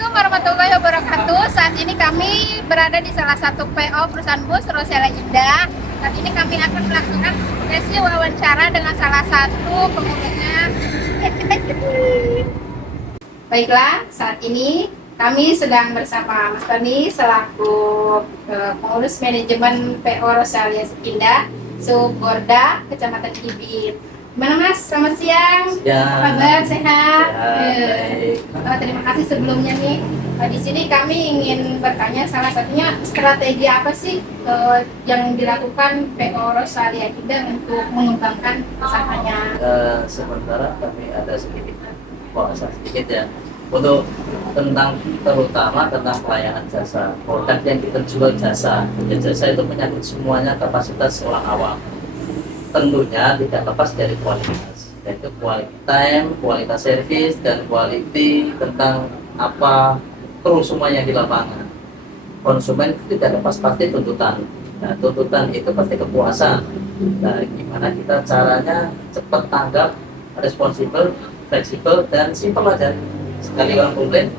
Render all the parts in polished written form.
Assalamualaikum warahmatullahi wabarakatuh. Saat ini kami berada di salah satu PO perusahaan bus Rosella Indah. Saat ini kami akan melakukan sesi wawancara dengan salah satu pengurusnya. Baiklah, saat ini kami sedang bersama Mas Tony selaku pengurus manajemen PO Rosella Indah, Subborda, Kecamatan Ibin. Gimana Mas? Selamat siang. Apa kabar? Sehat? Terima kasih sebelumnya nih. Di sini kami ingin bertanya salah satunya strategi apa sih yang dilakukan PO Rosella Indah untuk mengembangkan usahanya? Sementara kami ada sedikit sedikit ya untuk terutama tentang pelayanan jasa produk yang kita jual jasa itu menyangkut semuanya kapasitas orang awam. Tentunya tidak lepas dari kualitas, yaitu quality time, kualitas service, dan quality tentang apa terus semuanya di lapangan. Konsumen itu tidak lepas pasti tuntutan. Nah, tuntutan itu pasti kepuasan. Nah, gimana kita caranya cepat tanggap, responsibel, fleksibel, dan simpel aja. Sekali orang komplain,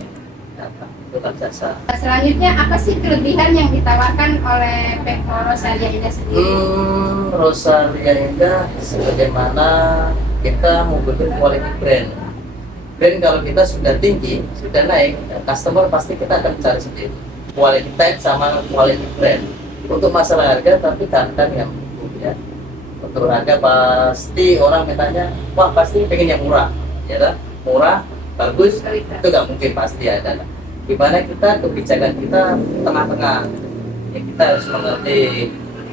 datang tukang jasa. Selanjutnya apa sih kelebihan yang ditawarkan oleh PO Rosella Indah sendiri? Rosella Indah sebagaimana kita membuat quality brand. Brand kalau kita sudah tinggi, sudah naik, customer pasti kita akan cari sendiri. Quality tag sama quality brand. Untuk masalah harga, tapi kan yang ya. Untuk harga pasti orang mintanya, wah pasti pengen yang murah, ya kan? Murah, bagus, itu nggak mungkin pasti ada. Gimana kita kebijakan kita tengah-tengah, ya, kita harus mengerti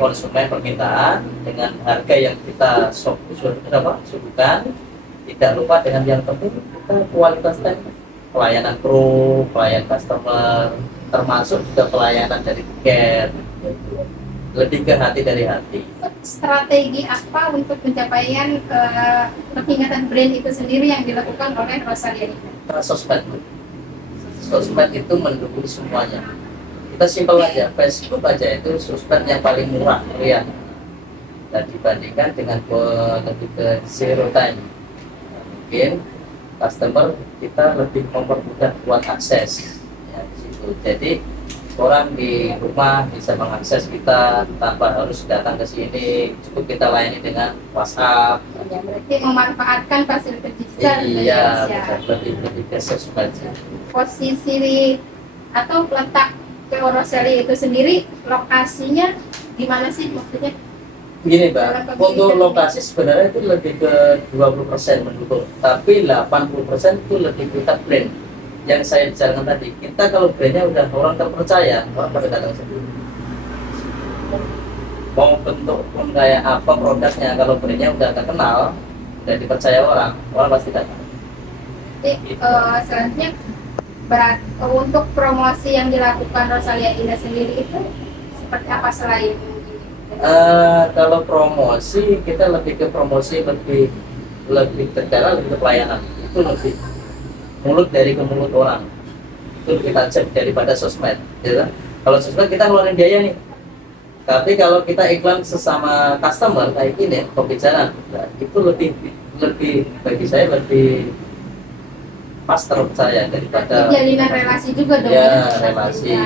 konsumen permintaan dengan harga yang kita suguhkan, tidak lupa dengan yang penting kita kualitas dan pelayanan kru, pelayanan customer, termasuk juga pelayanan dari tiket, lebih ke hati dari hati. Strategi apa untuk pencapaian peningkatan brand itu sendiri yang dilakukan oleh Rosella Indah? Sosmed itu mendukung semuanya. Kita simpel aja, Facebook aja itu sosmed yang paling murah ya. Dan dibandingkan dengan lebih ke zero time, mungkin customer kita lebih mempermudah buat akses ya, di situ. Jadi orang di rumah bisa mengakses kita tanpa harus datang ke sini, cukup kita layani dengan WhatsApp. Ya, berarti memanfaatkan fasilitas digital. Iya, lebih ke sosmed. Posisi atau letak PO Rosella itu sendiri, lokasinya di mana sih maksudnya? Gini Mbak, untuk lokasi sebenarnya itu lebih ke 20% mendukung, tapi 80% itu lebih kita brand. Yang saya bicarakan tadi, kita kalau brandnya udah orang terpercaya, orang pada datang sendiri. Mau bentuk pun kayak apa produknya, kalau brandnya udah terkenal, udah dipercaya orang pasti datang. Jadi selanjutnya untuk promosi yang dilakukan Rosella Indah sendiri itu seperti apa selain kalau promosi kita lebih ke promosi lebih terkait lebih ke pelayanan, itu lebih mulut dari ke mulut orang, itu lebih tajam daripada sosmed ya kan? Kalau sosmed kita ngeluarin biaya nih, tapi kalau kita iklan sesama customer kayak gini pembicaraan, nah, itu lebih bagi saya lebih pas terpercaya daripada jalinan relasi juga dong ya, relasi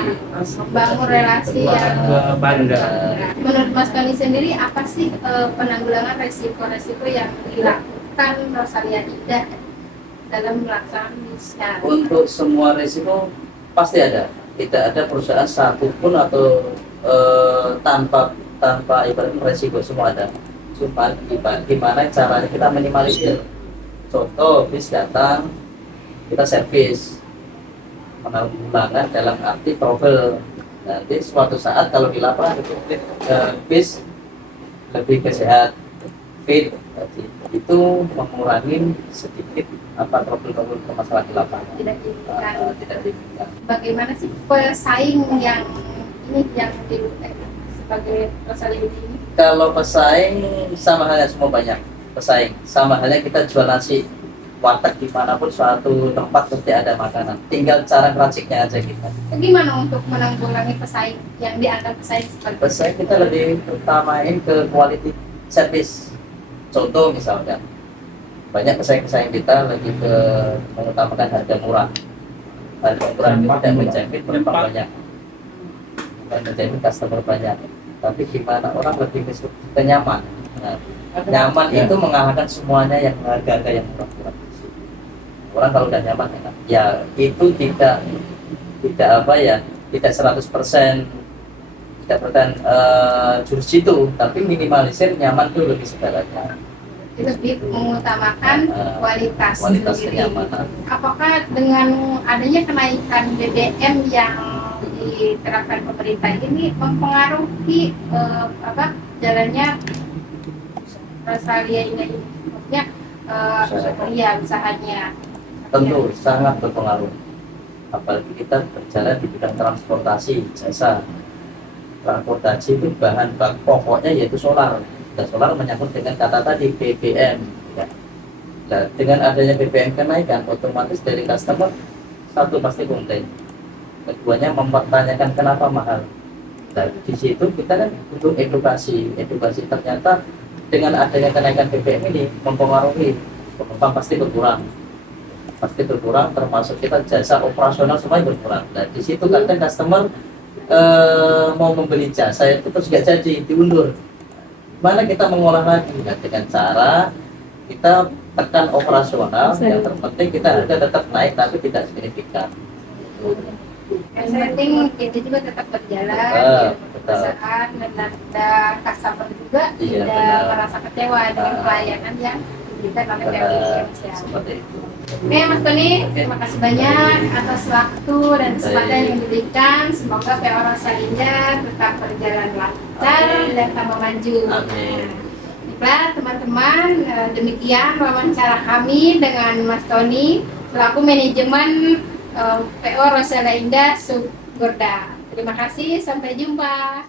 bangun relasi yang bangga. Menurut Mas Tony sendiri apa sih penanggulangan resiko-resiko yang dilakukan Rosella Indah dalam melaksanakan bisnis? Untuk semua resiko pasti ada, tidak ada perusahaan satupun atau tanpa ibaratnya resiko, semua ada. Cuma gimana caranya kita minimalisir. Contoh bis datang, kita servis, penanggulangan dalam arti trouble. Nanti suatu saat kalau di lapangan bis lebih sehat, fit, itu mengurangi sedikit trouble masalah di lapangan. Tidak diinginkan. Bagaimana sih pesaing yang sebagai Rosella ini? Kalau pesaing sama halnya, semua banyak pesaing, sama halnya kita jual nasi. Warteg dimanapun suatu tempat pasti ada makanan, tinggal cara meraciknya aja kita. Gimana untuk menanggulangi pesaing yang dianggap pesaing seperti pesaing? Kita lebih utamain ke quality service. Contoh misalnya, banyak pesaing-pesaing kita lebih ke mengutamakan harga murah, paling kurang kita tidak menjamin penumpang banyak, bukan menjamin customer banyak, tapi gimana orang lebih ke nyaman. Nah, nyaman itu mengalahkan semuanya yang harga yang murah-murah. Orang kalau udah nyaman enak, ya itu tidak apa ya, tidak 100% tidak bertahan jurus itu, tapi minimalisir nyaman itu lebih segalanya. Lebih mengutamakan kualitas sendiri. Kenyamanan. Apakah dengan adanya kenaikan BBM yang diterapkan pemerintah ini mempengaruhi jalannya Rosalia ini, maksudnya usahanya? Tentu sangat berpengaruh, apalagi kita berjalan di bidang transportasi jasa. Transportasi itu bahan pokoknya yaitu solar. Dan solar menyangkut dengan kata tadi BBM. Ya. Nah, dengan adanya BBM kenaikan, otomatis dari customer satu pasti komplain. Keduanya mempertanyakan kenapa mahal. Nah, di situ kita kan butuh edukasi. Edukasi ternyata dengan adanya kenaikan BBM ini mempengaruhi penumpang pasti berkurang. Pasti berkurang, termasuk kita jasa operasional semuanya berkurang. Nah, di situ kadang customer mau membeli jasa itu terus nggak jadi, diundur. Mana kita mengolah lagi dengan cara kita tekan operasional, yang terpenting kita harga tetap naik tapi tidak signifikan. Yang penting itu juga tetap berjalan, perusahaan dan ada customer juga tidak merasa kecewa dengan pelayanan yang diberikan oleh PO Indonesia. Seperti itu. Oke Mas Tony, terima kasih banyak atas waktu dan kesempatan yang diberikan. Semoga PO Rosalinda tetap berjalan lancar dan tambah maju. Amin. Baiklah teman-teman, demikian wawancara kami dengan Mas Tony selaku manajemen PO Rosalinda Subgorda. Terima kasih, sampai jumpa.